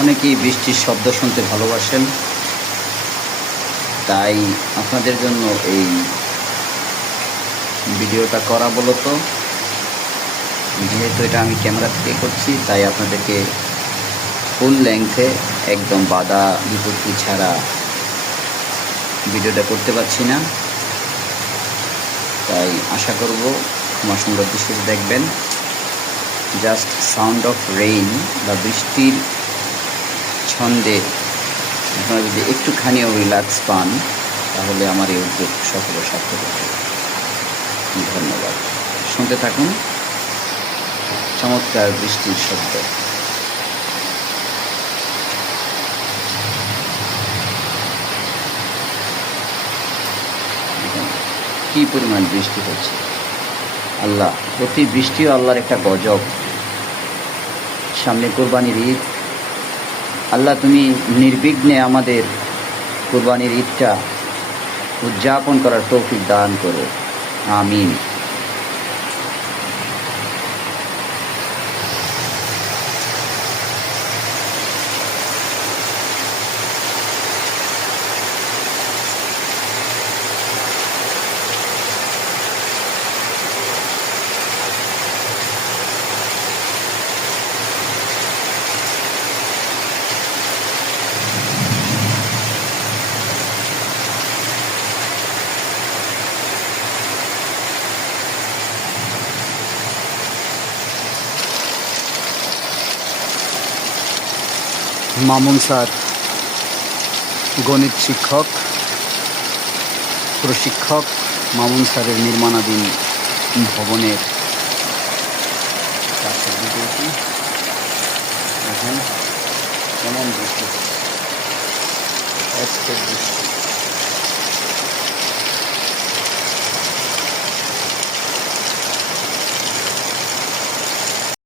অনেকেই বৃষ্টির শব্দ শুনতে ভালোবাসেন, তাই আপনাদের জন্য এই ভিডিওটা করা মূলত। যেহেতু এটা আমি ক্যামেরা থেকে করছি, তাই আপনাদেরকে ফুল লেংথে একদম বাধা বিপত্তি ছাড়া ভিডিওটা করতে পারছি না। তাই আশা করব আমার সুন্দর দৃষ্টিতে দেখবেন। জাস্ট সাউন্ড অফ রেইন বা বৃষ্টির ছন্দে আপনারা যদি একটুখানিও রিল্যাক্স পান, তাহলে আমার এই উদ্যোগ সফল ও সার্থক হবে। ধন্যবাদ। শুনতে থাকুন চমৎকার বৃষ্টির শব্দ। কি পরিমাণ বৃষ্টি হচ্ছে! আল্লাহ, প্রতি বৃষ্টিও আল্লাহর একটা গজব। সামনে কোরবানির ঈদ। আল্লাহ, তুমি নির্বিঘ্নে আমাদের কোরবানির ঈদটা উদযাপন করার তৌফিক দান করো। আমিন। মামুন স্যার গণিত শিক্ষক, প্রশিক্ষক। মামুন স্যারের নির্মাণাধীন ভবনের কাছে ভিডিওটি এখন কেমন বৃষ্টি, আজকের বৃষ্টি।